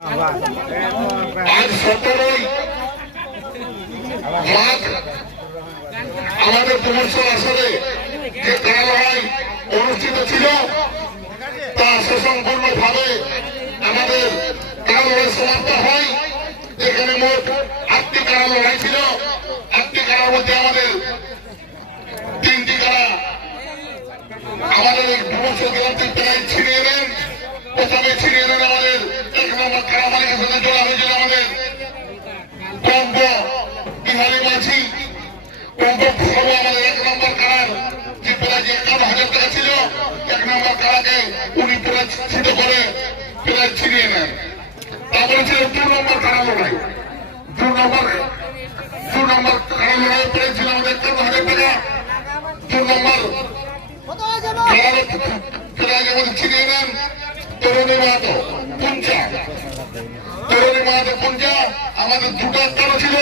আজ 17ই মাঘ আমাদের প্রমোশন আসলে যে কারালয় অনুষ্ঠিত ছিল তা সুসম্পূর্ণ ভাবে আমাদের কারালয় সমাপ্ত হয়। এখানে মোট 8টি কারালয় ছিল। 8টি কারার মধ্যে আমাদের 3টি কারা আমাদের এই প্রমোশন গ্রামটির প্রায় ছিনিয়ে নেন। প্রথমে ছিনিয়ে নেন আমাদের 1 নম্বর কারা মালিকের সাথে জোড়া হয়েছিল আমাদের কম্প বিহারী মাঝি। কম্প সর্ব আমাদের 1 নম্বর কারার যে প্রায় 51,000 টাকা ছিল 1 নম্বর কারাকে উনি প্রচ্ছিত করে প্রায় ছিনিয়ে নেন। তারপরে ছিল 2 নম্বর কারা লড়াই। 2 নম্বর কারা লড়াই পেয়েছিল আমাদের 51,000 টাকা। 2 নম্বর প্রায় আমাদের ছিনিয়ে নেন তরুণী মাহাতো পুঞ্চা। তরুণী মাহাতো পুঞ্চা আমাদের 2টা কারো ছিল।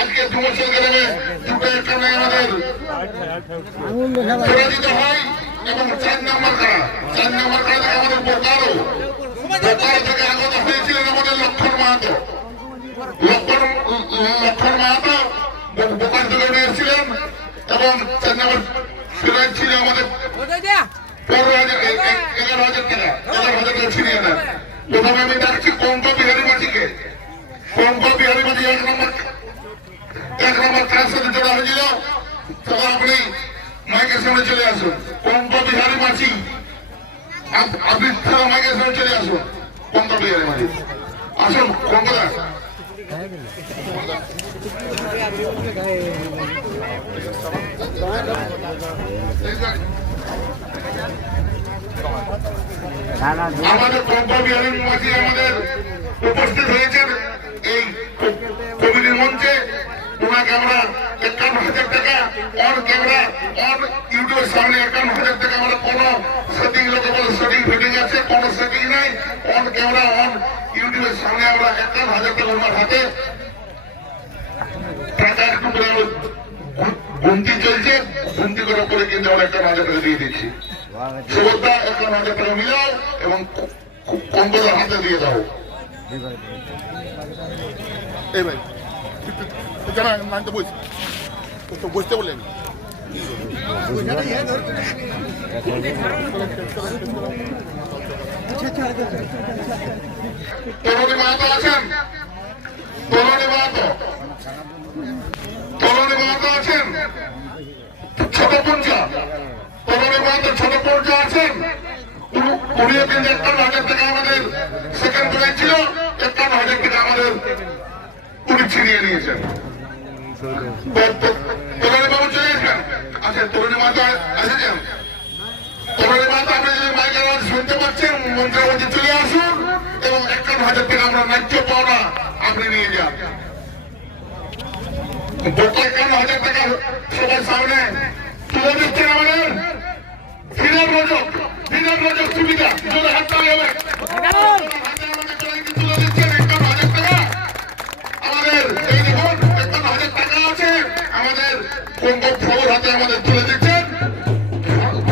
আজকে 2 বছর গ্রামে 2টা কারণে আমাদের পরাজিত হয়। এবং 4 নম্বর কারা থেকে আমাদের বোকারো থেকে আগত হয়েছিলেন আমাদের লক্ষণ মাহাতো। লক্ষণ মাহাতো বোকার থেকে এসেছিলেন এবং 4 নম্বর ফেরাই ছিল আমাদের 11,000 টাকা ছিনিয়ে নেন। প্রথমে আমি ডাকছি কঙ্ক বিহারী মাঝিকে। কঙ্ক বিহারী মাঝি 1 নম্বর কার সাথে জোড়া হয়েছিল। তখন আপনি মাইকের সামনে চলে আসুন। কঙ্ক বিহারী মাঝি আপনি মাইকের সামনে চলে আসুন। কঙ্ক বিহারী মাঝি আসুন। কঙ্কদা আমাদের কঙ্ক বিহারী মাঝি আমাদের উপস্থিত হয়েছেন এই কমিটির মঞ্চে। ওনাকে আমরা 51,000 টাকা অন ক্যামেরা অন ইউটিউবের সামনে 51,000 টাকা আমরা কোনো সেটিং লোকে বলে সেটিং ফিটিং আছে, কোনো সেটিং নাই। অন ক্যামেরা অন ইউটিউবের সামনে আমরা 51,000 টাকা ওনার হাতে টাকা একটু করে গুনতি চলছে। গুনতি করার পরে কিন্তু আমরা 51,000 টাকা দিয়ে দিচ্ছি। সুভদ্রা 51,000 টাকা মিলাও এবং কঙ্কদার হাতে দিয়ে দাও। এই ভাই বসতে বললেন তরুণী মাহাতো আছেন। তরুণী মাহাতো আছেন। ছোট পঞ্চা তরুণী মাহাতো ছোট পঞ্চা আছেন। উনিও কিন্তু 51,000 টাকা আমাদের সেকেন্ড প্রাইজ ছিল। 51,000 টাকা আমাদের উনি ছিনিয়ে নিয়েছেন। তরুণী বাবু চলে আসবেন। আচ্ছা তরুণী মাহাতো এসেছেন। তরুণী মাহাতো আপনি যদি মাইকের আওয়াজ শুনতে পাচ্ছেন মন্ত্রের মধ্যে চলে আসুন এবং 51,000 টাকা আমরা ন্যায্য পাওনা আপনি নিয়ে যান। 51,000 টাকা সবার সামনে তুলে দিচ্ছেন আমাদের বিরাট রজক সুবিধা তুলে হাত তালি হবে। তুলে দিচ্ছেন 51,000 টাকা আমাদের। এই দেখুন 51,000 টাকা আছে আমাদের খবর হাতে আমাদের তুলে দিচ্ছেন।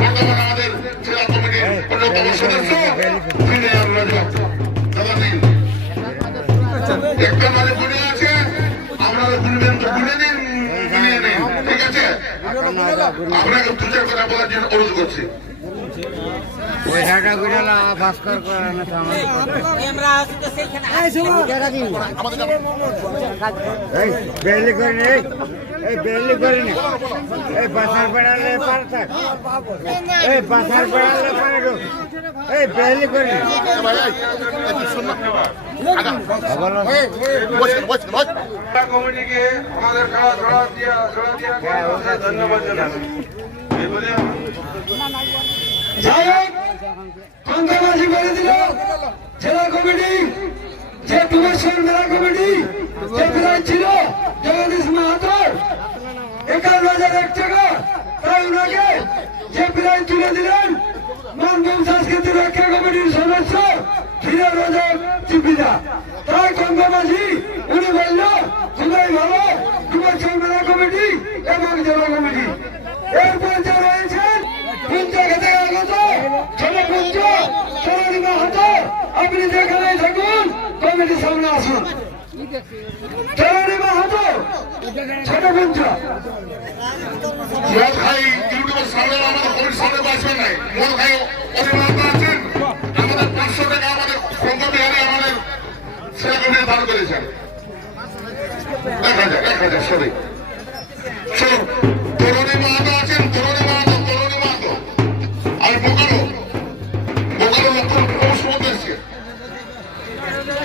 বর্তমানে আমাদের জেলা কমিটির অন্যতম সদস্য বিরাট রজক দাদা দিন 51,000 গুণে আছে। আপনারা গুনবেন তো গুনে নিন, মিলিয়ে নিন, ঠিক আছে? আপনাকে 2-4 কথা বলার জন্য অনুরোধ করছি। বাসার বেড়ালে কমিটিকে আমাদের খাওয়া জড়া দিয়া ধন্যবাদ জানাবো। কঙ্কাবাজি করে দিল জেলা কমিটি, যে প্রমোশন জেলা কমিটি যে প্রাইজ ছিল জগদীশ মাহাতোর 51,001 টাকা। তাই ওনাকে যে প্রাইজ তুলে দিলেন মানভূম সংস্কৃতি রক্ষা কমিটির সদস্য বিরাট রজক চিপিদা। তাই কঙ্কাবাজি উনি বলল খুবই ভালো প্রমোশন জেলা কমিটি এবং জেলা কমিটি। এরপর যা রয়েছেন পুঞ্জা খেতে আগত ছোট পুঞ্জ তরুণী মাহাতো আপনি যেখানে থাকুন কমিটির সামনে আসুন। তরুণী মাহাতো ছোট পঞ্চা মদ খাই ইউটিউবের সামনে আমাদের কমিটির সামনে বাঁচবেন নাই। মদ খাই অধিমাত্র আছেন, আমাদের 500 টাকা আমাদের সংখ্যাবিহারে আমাদের সেরা কমিটি দান করেছেন। 1000 সরি তরুণী মাহাতো আছেন, তরুণী মাহাতো আর বোকারো লক্ষ্য মধ্যে এসছে।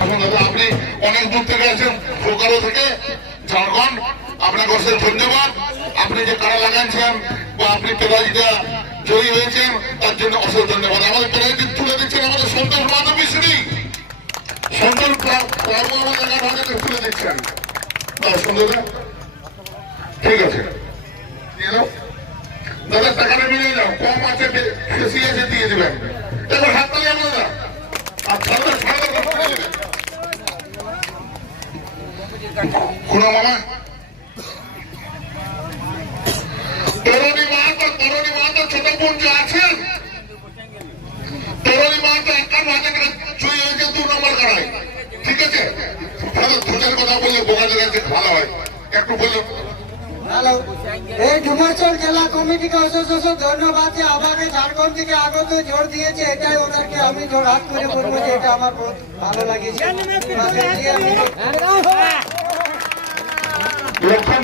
এখন দাদা আপনি অনেক দূর থেকে আছেন, বোকারো থেকে ঝাড়খণ্ড, আপনাকে অশেষ ধন্যবাদ। আপনি যে কারা লাগাচ্ছেন বা আপনি পেরাজিটা জয়ী হয়েছেন তার জন্য অশেষ ধন্যবাদ। আমাদের পেরাজি তুলে দিচ্ছেন আমাদের সন্তোষ মাধব মিশ্রী, সন্তোষ বাবু আমাদের হাতে তুলে দিচ্ছেন। সুন্দর ঠিক আছে দাদা, টাকাটা মিলে যাও, কম আছে বেশি আছে দিয়ে দেবেন। এবার হাত তালি আমরা আর ছাড়া কোনো মামা তরুণী মাহাতো ছোট বোন যে আছেন, তরুণী মাহাতো 51,000 টাকা চুরি হয়েছে 2 নম্বর কাড়ায়। ঠিক আছে, দুটার কথা বললে বোকাদের কাছে ভালো হয়, একটু বললে। এই ডুমারচর জেলা কমিটিকে অশেষ ধন্যবাদ যে আমাকে ঝাড়খণ্ড থেকে আগত জোর দিয়েছে। এটাই ওনাকে আমি জোর হাত করে বলবো যে এটা আমার বহুত ভালো লাগেছে। লক্ষণ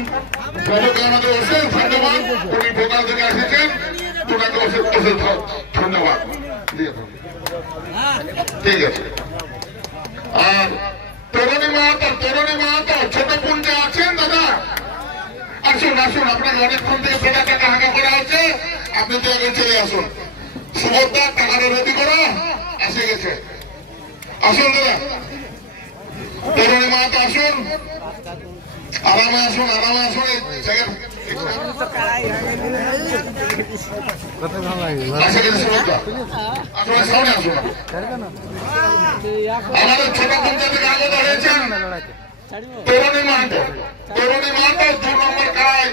বাবুকে আমাদের অশেষ ধন্যবাদ, উনি ভোকাল থেকে এসেছেন, ওনাকে অশেষ ধন্যবাদ। ঠিক আছে, আর তরুণী মাহাতো ছোট বোন যে আছেন দাদা, আসুন আপনাকে অনেকক্ষণ থেকে টাকা হাঁকা করা হচ্ছে, আপনি তো আগে চলে আসুন। সুভদ্রা টাকাটা রেডি করো, এসে গেছে। আসুন দাদা, তরুণী মাহাতো আসুন, আরামে আসুন এই জায়গায় এসে গেছে সুভদ্রা। আসলে সামনে আসুন। আমাদের ছোট পঞ্চায়েত থেকে আগত হয়েছেন তরুণী মাহাতো 2 নম্বর কাড়ায়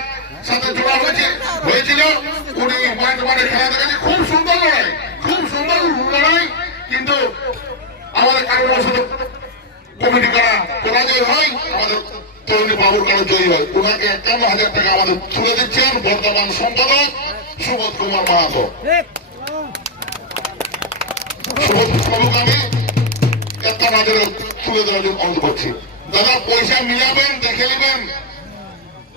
সাথে জোড়া হয়েছিল। উনি মানে খেলা দেখেছি, খুব সুন্দর লড়াই, কিন্তু আমাদের কারণবশত কমিটি কারা পরাজয় হয়, আমাদের তরুণী বাবুর কারা জয়ী হয়। ওনাকে 51,000 টাকা আমাদের তুলে দিচ্ছেন বর্তমান সম্পাদক সুবোধ কুমার মাহাতো। সুবোধ বাবুকে আমি 51,000 তুলে দেওয়ার জন্য অনুরোধ করছি। দাদা পয়সা মিলাবেন, দেখে নেবেন,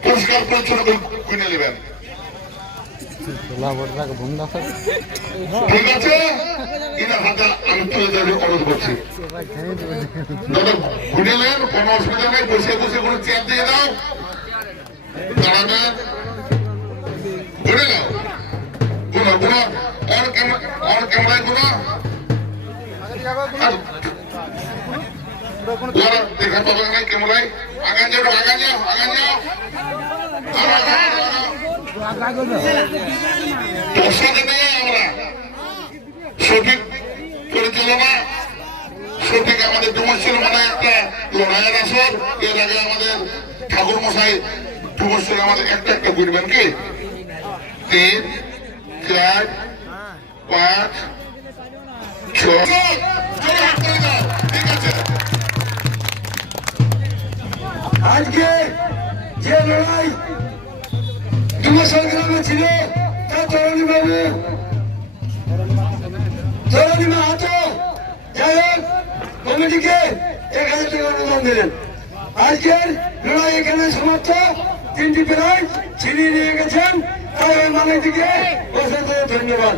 পরিষ্কার পরিচ্ছন্ন কিনে নেবেন। ঠিক আছে, এনার হাতে আমি তুলে দেওয়ার অনুরোধ করছি। দাদা ঘুরে নেন, কোনো অসুবিধা নেই, বসে কোনো চেয়ার দিয়ে দাও, দাঁড়াবেন, ঘুরে নাও। আর ক্যামেরায় দেখা পাবে না ক্যামেরায়। আগান যাও। দর্শকে নিয়ে আমরা সঠিক পরিচালনা, সঠিক আমাদের ডুমারচর মানে একটা লড়াইয়ের আসর। এর আগে আমাদের ঠাকুর মশাই ডুমারচর আমাদের একটা বুঝবেন কি 3, 4, 5, 6। ঠিক আছে, আজকে যে লড়াই ডুমারচর গ্রামে ছিল তা তরুণী মাহাতো যাই হোক কমিটিকে 1,000 টাকা অনুদান দিলেন। আজকের লড়াই এখানে সমাপ্ত। 3টি প্রাইজ ছিনিয়ে নিয়ে গেছেন, তাই ওই মালিকটিকে অসংখ্য ধন্যবাদ।